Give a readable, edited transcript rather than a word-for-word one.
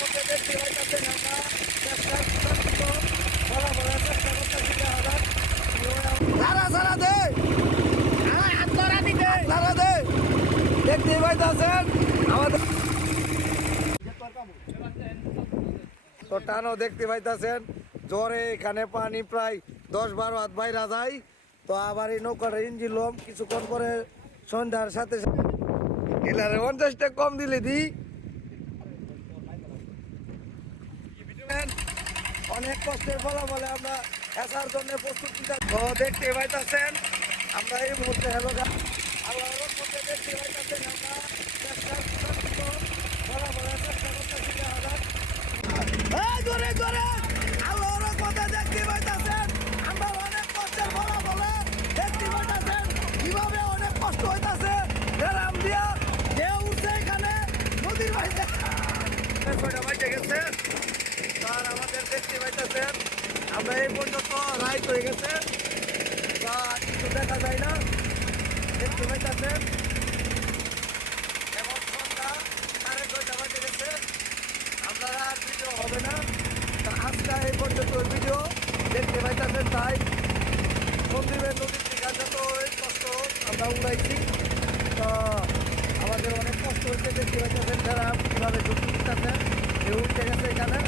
মধ্যে দেখতে পাইতেছেন আমরা চেষ্টা বলা বলার চেষ্টা করতেছি সারা সারা দে সারা দে দেখতে পাইতেছেন আমাদের তো টানো দেখতে পাইতেছেন জ্বরে এখানে পানি প্রায় 10-12 হাত বাইরা যায়। তো আবার এই নৌকার ইঞ্জিন লোম কিছুক্ষণ পরে সন্ধ্যার সাথে এলারে 50টা কম দিলে দি অনেক কষ্টের ফলাফলে আমরা আসার জন্য প্রস্তুতি তো দেখতে পাইতেছেন আমরা এই মুহূর্তে হ্যালো আল্লাহর মধ্যে দেখতে পাইতেছেন আমরা চেষ্টার ফলাফলের চেষ্টা করতেছি জোরে জোরে আল্লাহর মধ্যে দেখতে পাইতেছেন আমরা অনেক কষ্টের ফলাফলে দেখতে পাইতেছেন কিভাবে অনেক কষ্ট হইতাছে রাম দিয়া ঢেউ উঠছে এখানে নদীর বাইরে বাইরে গেছে আর আমাদের দেখতে পাইতেছেন আমরা এই পর্যন্ত রাইট হয়ে গেছে বা কিছু দেখা যায় না দেখতে পাইতেছেন এবং সন্ধ্যা 6:30 বাজে গেছে আমরা আর ভিডিও হবে না আজকে এই পর্যন্ত ভিডিও দেখতে পাইতেছেন তাই সন্দীপের নদীর দিঘা যত কষ্ট আমরা উড়াইছি তো আমাদের অনেক কষ্ট হচ্ছে দেখতে পাইতেছেন যারা কীভাবে ঢুকতে দিতেছেন উঠতে গেছে এখানে